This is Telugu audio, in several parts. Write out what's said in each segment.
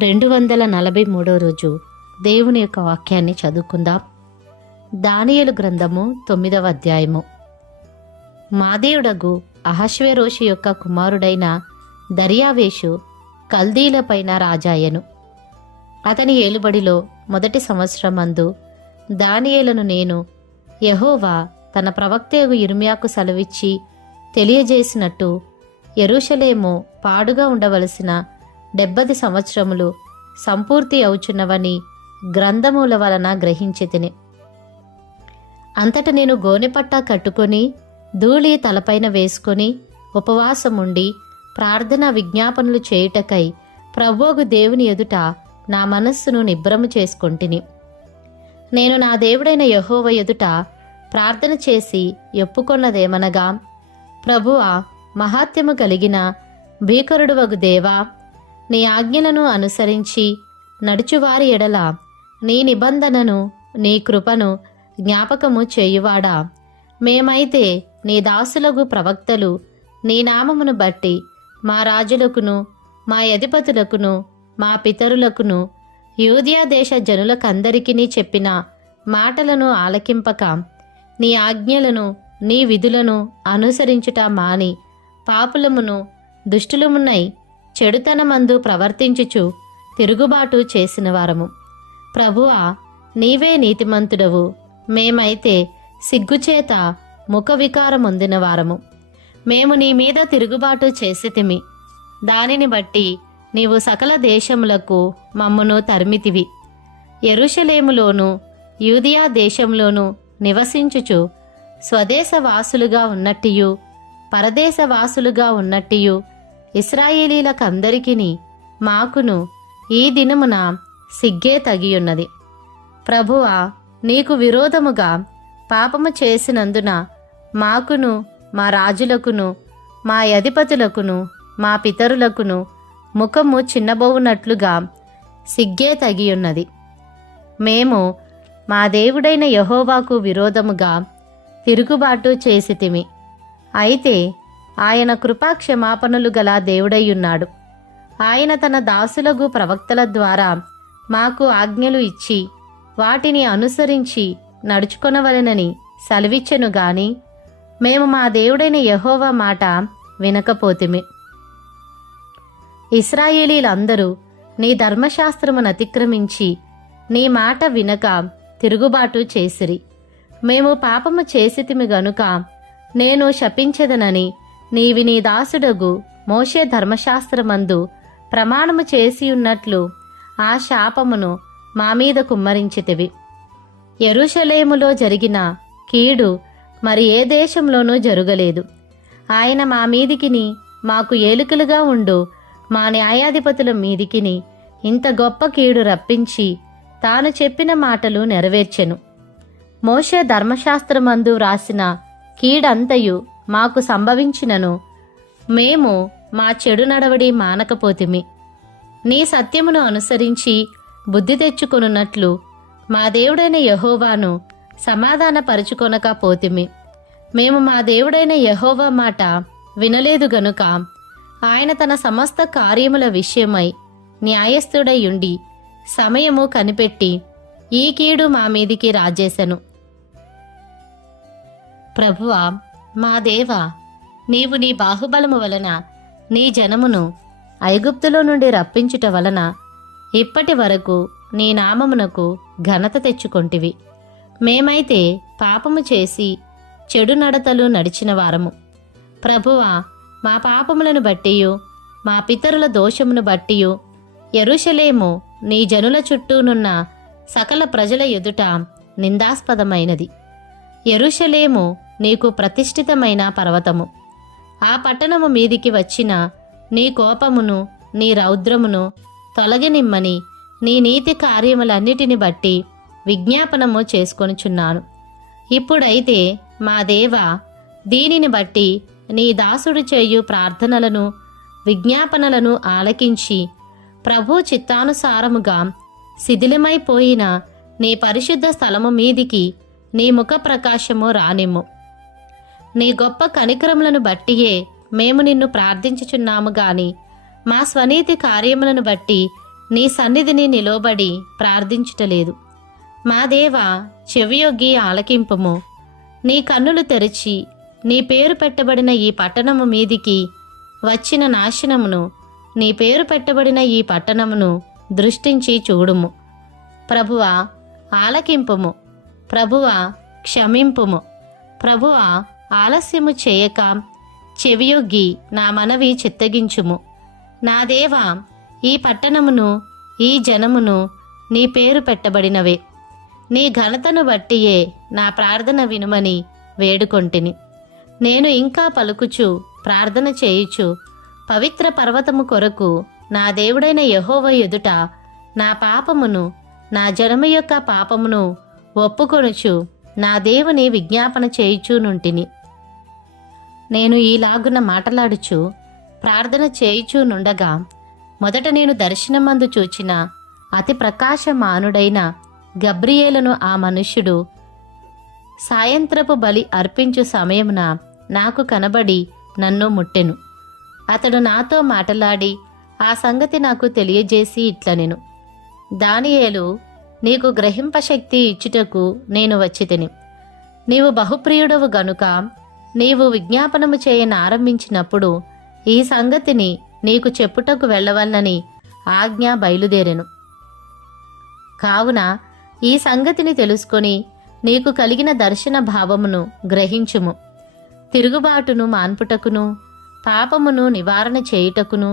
243 రోజు దేవుని యొక్క వాక్యాన్ని చదువుకుందాం. దానియేలు గ్రంథము 9వ అధ్యాయము. మాదేవుడగు అహష్వేరోషు యొక్క కుమారుడైన దర్యావేషు కల్దీలపైన రాజాయను. అతని ఏలుబడిలో మొదటి సంవత్సరమందు దానియేలును నేను యెహోవా తన ప్రవక్తయగు యిర్మీయాకు సెలవిచ్చి తెలియజేసినట్టు యెరూషలేము పాడుగా ఉండవలసిన 70 సంవత్సరములు సంపూర్తి అవుచున్నవని గ్రంథముల వలన గ్రహించితిని. అంతట నేను గోనెపట్టా కట్టుకొని ధూళి తలపైన వేసుకొని ఉపవాసముండి ప్రార్థన విజ్ఞాపనలు చేయుటకై ప్రభువగు దేవుని ఎదుట నా మనస్సును నిబ్బరము చేసుకొంటిని. నేను నా దేవుడైన యెహోవా ఎదుట ప్రార్థన చేసి ఒప్పుకొన్నదేమనగా, ప్రభువా, మహాత్యము కలిగిన భీకరుడువగు దేవా, నీ ఆజ్ఞలను అనుసరించి నడుచువారి ఎడల నీ నిబంధనను నీ కృపను జ్ఞాపకము చేయువాడా, మేమైతే నీ దాసులగు ప్రవక్తలు నీ నామమును బట్టి మా రాజులకును మా అధిపతులకును మా పితరులకును యూదయా దేశ జనులకందరికీ చెప్పిన మాటలను ఆలకింపక నీ ఆజ్ఞలను నీ విధులను అనుసరించుట మాని పాపులమును దుష్టులమునై చెడుతనమందు ప్రవర్తించుచు తిరుగుబాటు చేసిన వారము. ప్రభువా, నీవే నీతిమంతుడవు, మేమైతే సిగ్గుచేత ముఖ వికారమొందిన వారము. మేము నీ మీద తిరుగుబాటు చేసితిమి, దానిని బట్టి నీవు సకల దేశములకు మమ్మును తరిమితివి. యెరూషలేములోను యూదయా దేశంలోను నివసించుచు స్వదేశవాసులుగా ఉన్నట్టియు పరదేశవాసులుగా ఉన్నట్టియు ఇశ్రాయేలీలకందరికిని మాకును ఈ దినమున సిగ్గే తగియున్నది. ప్రభువా, నీకు విరోధముగా పాపము చేసినందున మాకును మా రాజులకును మా అధిపతులకును మా పితరులకును ముఖము చిన్నబోవునట్లుగా సిగ్గే తగియున్నది. మేము మా దేవుడైన యెహోవాకు విరోధముగా తిరుగుబాటు చేసితిమి. అయితే ఆయన కృపాక్షమాపణలు గల దేవుడయ్యున్నాడు. ఆయన తన దాసులగు ప్రవక్తల ద్వారా మాకు ఆజ్ఞలు ఇచ్చి వాటిని అనుసరించి నడుచుకొనవలెనని సెలవిచ్చెను గాని మేము మా దేవుడైన యెహోవా మాట వినకపోతిమి. ఇశ్రాయేలీలందరూ నీ ధర్మశాస్త్రమును అతిక్రమించి నీ మాట వినక తిరుగుబాటు చేసిరి. మేము పాపము చేసితిమి గనుక నేను శపించెదనని నీవి నీ దాసుడగు మోషే ధర్మశాస్త్రమందు ప్రమాణము చేసియున్నట్లు ఆ శాపమును మా మీద కుమ్మరించితివి. యెరూషలేములో జరిగిన కీడు మరి ఏ దేశంలోనూ జరుగలేదు. ఆయన మా మీదికిని మాకు ఏలికలుగా ఉండు మా న్యాయాధిపతుల మీదికిని ఇంత గొప్ప కీడు రప్పించి తాను చెప్పిన మాటలు నెరవేర్చెను. మోషే ధర్మశాస్త్రమందు వ్రాసిన కీడంతయు మాకు సంభవించినను మేము మా చెడు నడవడి మానకపోతిమి. నీ సత్యమును అనుసరించి బుద్ధి తెచ్చుకొనున్నట్లు మా దేవుడైన యెహోవాను సమాధానపరుచుకొనకపోతిమి. మేము మా దేవుడైన యెహోవా మాట వినలేదు గనుక ఆయన తన సమస్త కార్యముల విషయమై న్యాయస్థుడై ఉండి సమయము కనిపెట్టి ఈ కీడు మా మీదికి రాజేశను. ప్రభువా, మా దేవా, నీవు నీ బాహుబలము వలన నీ జనమును ఐగుప్తులో నుండి రప్పించుట వలన ఇప్పటి వరకు నీ నామమునకు ఘనత తెచ్చుకొంటివి. మేమైతే పాపము చేసి చెడు నడతలు నడిచిన వారము. ప్రభువా, మా పాపములను బట్టియు మా పితరుల దోషమును బట్టియు యెరూషలేము నీ జనుల చుట్టూనున్న సకల ప్రజల ఎదుట నిందాస్పదమైనది. యెరూషలేము నీకు ప్రతిష్ఠితమైన పర్వతము. ఆ పట్టణము మీదికి వచ్చిన నీ కోపమును నీ రౌద్రమును తొలగనిమ్మని నీ నీతి కార్యములన్నిటిని బట్టి విజ్ఞాపనము చేసుకొనుచున్నాను. ఇప్పుడైతే మా దేవా, దీనిని బట్టి నీ దాసుడు చేయు ప్రార్థనలను విజ్ఞాపనలను ఆలకించి ప్రభు చిత్తానుసారముగా శిథిలమైపోయిన నీ పరిశుద్ధ స్థలము మీదికి నీ ముఖ ప్రకాశము రానిమ్ము. నీ గొప్ప కనికరములను బట్టియే మేము నిన్ను ప్రార్థించుచున్నాము గాని మా స్వనీతి కార్యములను బట్టి నీ సన్నిధిని నిలోబడి ప్రార్థించుటలేదు. మా దేవా, చెవియొగ్గి ఆలకింపుము. నీ కన్నులు తెరిచి నీ పేరు పెట్టబడిన ఈ పట్టణము మీదికి వచ్చిన నాశనమును, నీ పేరు పెట్టబడిన ఈ పట్టణమును దృష్టించి చూడుము. ప్రభువా, ఆలకింపుము. ప్రభువా, క్షమింపుము. ప్రభువా, ఆలస్యము చేయక చెవియొగ్గి నా మనవి చిత్తగించుము. నా దేవా, ఈ పట్టణమును ఈ జనమును నీ పేరు పెట్టబడినవే. నీ ఘనతను బట్టియే నా ప్రార్థన వినుమని వేడుకొంటిని. నేను ఇంకా పలుకుచు ప్రార్థన చేయుచు పవిత్ర పర్వతము కొరకు నా దేవుడైన యెహోవా ఎదుట నా పాపమును, నా జనము యొక్క పాపమును ఒప్పుకొనుచు నా దేవుని విజ్ఞాపన చేయుచూనుంటిని. నేను ఈలాగున మాటలాడుచు ప్రార్థన చేయుచూనుండగా మొదట నేను దర్శనమందు చూచిన అతి ప్రకాశమానుడైన గబ్రియేలును ఆ మనుష్యుడు సాయంత్రపు బలి అర్పించు సమయమున నాకు కనబడి నన్ను ముట్టెను. అతడు నాతో మాటలాడి ఆ సంగతి నాకు తెలియజేసి ఇట్లనెను: దానియేలు, నీకు గ్రహింపశక్తి ఇచ్చుటకు నేను వచ్చితిని. నీవు బహుప్రియుడవు గనుక నీవు విజ్ఞాపనము చేయనారంభించినప్పుడు ఈ సంగతిని నీకు చెప్పుటకు వెళ్ళవలనని ఆజ్ఞ బయలుదేరెను. కావున ఈ సంగతిని తెలుసుకొని నీకు కలిగిన దర్శన భావమును గ్రహించుము. తిరుగుబాటును మాన్పుటకును, పాపమును నివారణ చేయుటకును,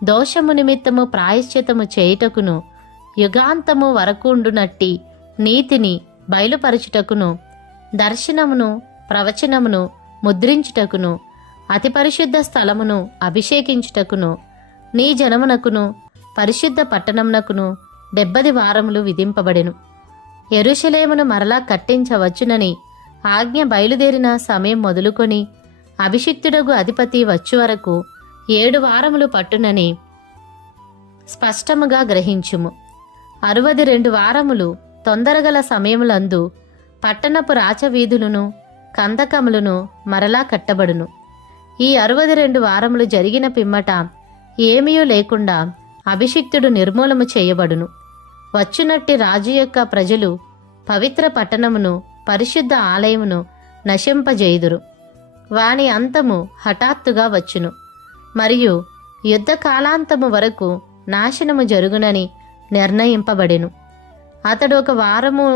దోషము నిమిత్తము ప్రాయశ్చితము చేయుటకును, యుగాంతము వరకుండునట్టి నీతిని బయలుపరచుటకును, దర్శనమును ప్రవచనమును ముద్రించుటకును, అతి పరిశుద్ధ స్థలమును అభిషేకించుటకును, నీ జనమునకును పరిశుద్ధ పట్టణమునకును 70 వారములు విధింపబడెను. యెరూషలేమును మరలా కట్టించవచ్చునని ఆజ్ఞ బయలుదేరిన సమయం మొదలుకొని అభిషిక్తుడగు అధిపతి వచ్చు వరకు 7 వారములు పట్టునని స్పష్టముగా గ్రహించుము. 62 వారములు తొందరగల సమయములందు పట్టణపు రాచవీధులను కందకములను మరలా కట్టబడును. ఈ 62 వారములు జరిగిన పిమ్మట ఏమీయూ లేకుండా అభిషిక్తుడు నిర్మూలము చేయబడును. వచ్చునట్టి రాజు యొక్క ప్రజలు పవిత్ర పట్టణమును పరిశుద్ధ ఆలయమును నశింపజేయుదురు. వాని అంతము హఠాత్తుగా వచ్చును, మరియు యుద్ధ కాలాంతము వరకు నాశనము జరుగునని నిర్ణయింపబడెను. అతడు 1 వారము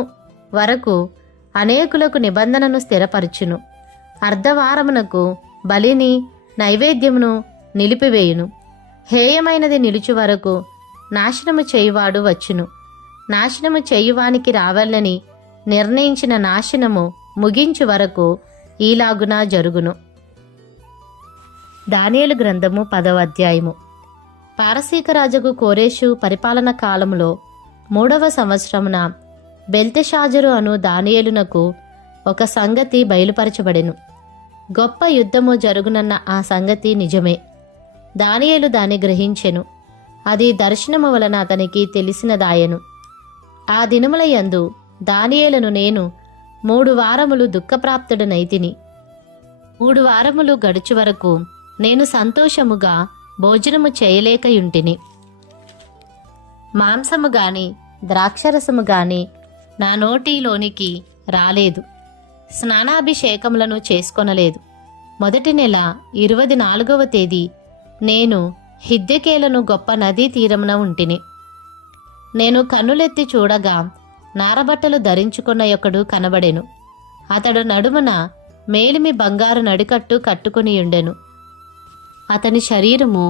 వరకు అనేకులకు నిబంధనను స్థిరపరచును. అర్ధవారమునకు బలిని నైవేద్యమును నిలిపివేయును. హేయమైనది నిలుచు వరకు నాశనము చేయువాడు వచ్చును. నాశనము చేయువానికి రావాలని నిర్ణయించిన నాశనము ముగించు వరకు ఈలాగున జరుగును. దానియేలు గ్రంథము 10వ అధ్యాయము. పారసీక రాజుకు కోరేషు పరిపాలన కాలములో 3వ సంవత్సరమున బెల్తెషాజరు అను దానియేలునకు ఒక సంగతి బయలుపరచబడెను. గొప్ప యుద్ధము జరుగునన్న ఆ సంగతి నిజమే. దానియేలు దాన్ని గ్రహించెను. అది దర్శనము వలన అతనికి తెలిసినదాయెను. ఆ దినముల యందు దానియేలును నేను 3 వారములు దుఃఖప్రాప్తుడనైతిని. 3 వారములు గడుచు వరకు నేను సంతోషముగా భోజనము చేయలేకయుంటిని. మాంసము గాని ద్రాక్షరసము గాని నా నోటిలోనికి రాలేదు. స్నానాభిషేకములను చేసుకొనలేదు. మొదటి నెల 24వ తేదీ నేను హిద్దెకేలను గొప్ప నదీ తీరమున ఉంటిని. నేను కన్నులెత్తి చూడగా నారబట్టలు ధరించుకున్న ఒకడు కనబడెను. అతడు నడుమున మేలిమి బంగారు నడికట్టు కట్టుకునియుండెను. అతని శరీరము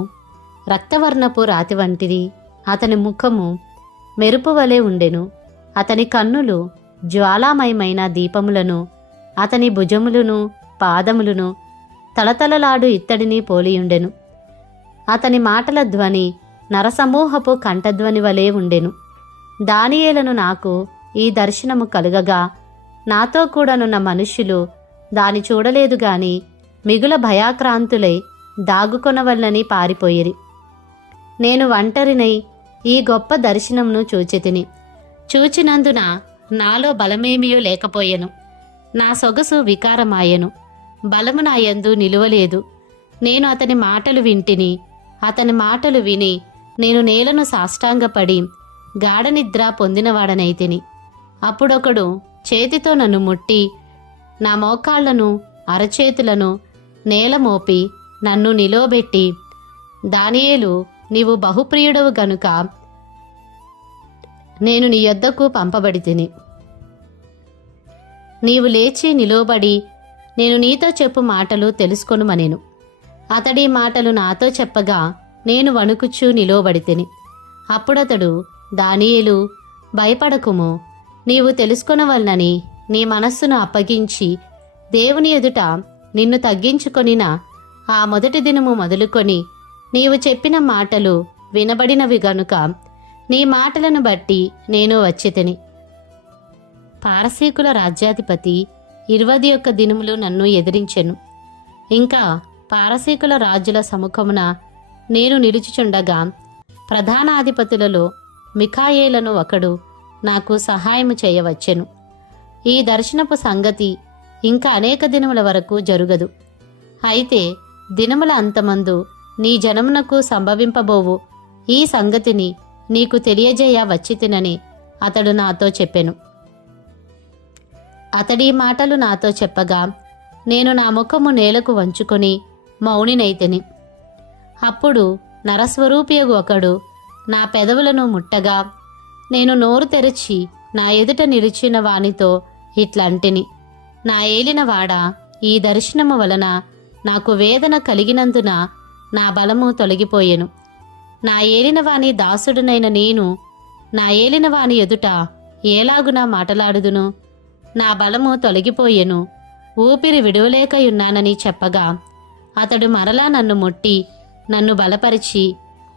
రక్తవర్ణపు రాతి వంటిది. అతని ముఖము మెరుపు వలె ఉండెను. అతని కన్నులు జ్వాలామయమైన దీపములను, అతని భుజములను పాదములను తలతలలాడు ఇత్తడిని పోలియుండెను. అతని మాటల ధ్వని నరసమూహపు కంఠధ్వని వలె ఉండెను. దానియేలును నాకు ఈ దర్శనము కలుగగా నాతో కూడానున్న మనుష్యులు దాని చూడలేదు గాని మిగుల భయాక్రాంతులై దాగుకొనవలనని పారిపోయిరి. నేను ఒంటరినై ఈ గొప్ప దర్శనమును చూచితిని. చూచినందున నాలో బలమేమియూ లేకపోయెను. నా సొగసు వికారమాయెను. బలము నా యందు నిలువలేదు. నేను అతని మాటలు వింటిని. అతని మాటలు విని నేను నేలను సాష్టాంగపడి గాఢనిద్ర పొందినవాడనైతిని. అప్పుడొకడు చేతితో నన్ను ముట్టి నా మోకాళ్లను అరచేతులను నేల మోపి నన్ను నిలోబెట్టి, దానియేలు, నీవు బహుప్రియుడవు గనుక నేను నీ యొద్దకు పంపబడితిని. నీవు లేచి నిలోబడి నేను నీతో చెప్పు మాటలు తెలుసుకొనుమనెను. అతడి మాటలు నాతో చెప్పగా నేను వణుకుచూ నిలోబడితిని. అప్పుడతడు, దానియేలు, భయపడకుము, నీవు తెలుసుకొనవలనని నీ మనస్సును అప్పగించి దేవుని ఎదుట నిన్ను తగ్గించుకొనిన ఆ మొదటి దినము మొదలుకొని నీవు చెప్పిన మాటలు వినబడినవి గనుక నీ మాటలను బట్టి నేను వచ్చితిని. పారసీకుల రాజ్యాధిపతి 21 దినములు నన్ను ఎదిరించెను. ఇంకా పారసీకుల రాజుల సముఖమున నేను నిలుచుచుండగా ప్రధానాధిపతులలో మిఖాయేలను ఒకడు నాకు సహాయము చేయవచ్చెను. ఈ దర్శనపు సంగతి ఇంకా అనేక దినముల వరకు జరుగదు. అయితే దినముల అంతమందు నీ జనమునకు సంభవింపబోవు ఈ సంగతిని నీకు తెలియజేయ వచ్చితినని అతడు నాతో చెప్పెను. అతడి మాటలు నాతో చెప్పగా నేను నా ముఖము నేలకు వంచుకొని మౌనినైతిని. అప్పుడు నరస్వరూపియగు ఒకడు నా పెదవులను ముట్టగా నేను నోరు తెరచి నా ఎదుట నిలిచిన వానితో ఇట్లంటిని, నా ఏలినవాడా, ఈ దర్శనము వలన నాకు వేదన కలిగినందున నా బలము తొలగిపోయెను. నా ఏలినవాని దాసుడునైన నేను నా ఏలినవాని ఎదుట ఏలాగున మాటలాడుదును? నా బలము తొలగిపోయెను, ఊపిరి విడువలేకయున్నానని చెప్పగా అతడు మరలా నన్ను ముట్టి నన్ను బలపరిచి,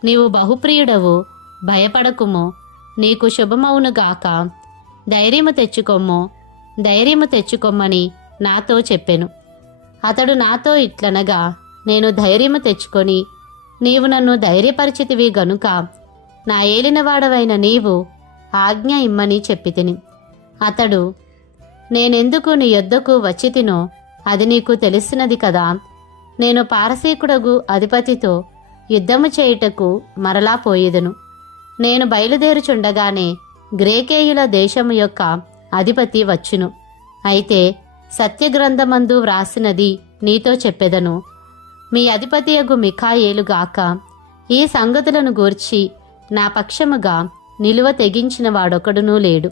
నీవు బహుప్రియుడవు, భయపడకుము, నీకు శుభమవునుగాక, ధైర్యము తెచ్చుకొమ్మని నాతో చెప్పెను. అతడు నాతో ఇట్లనగా నేను ధైర్యము తెచ్చుకొని, నీవు నన్ను ధైర్యపరిచితివి గనుక నా ఏలినవాడవైన నీవు ఆజ్ఞ ఇమ్మని చెప్పితిని. అతడు, నేనెందుకు నీ యొద్దకు వచ్చితినో అది నీకు తెలిసినది కదా. నేను పారసీకుడగు అధిపతితో యుద్ధము చేయుటకు మరలా పోయేదను. నేను బయలుదేరుచుండగానే గ్రేకేయుల దేశము యొక్క అధిపతి వచ్చును. అయితే సత్యగ్రంథమందు వ్రాసినది నీతో చెప్పెదను. మీ అధిపతియగు మిఖాయేలుగాక ఈ సంగతులను గూర్చి నా పక్షముగా నిలువ తెగించిన వాడొకడునూ లేడు.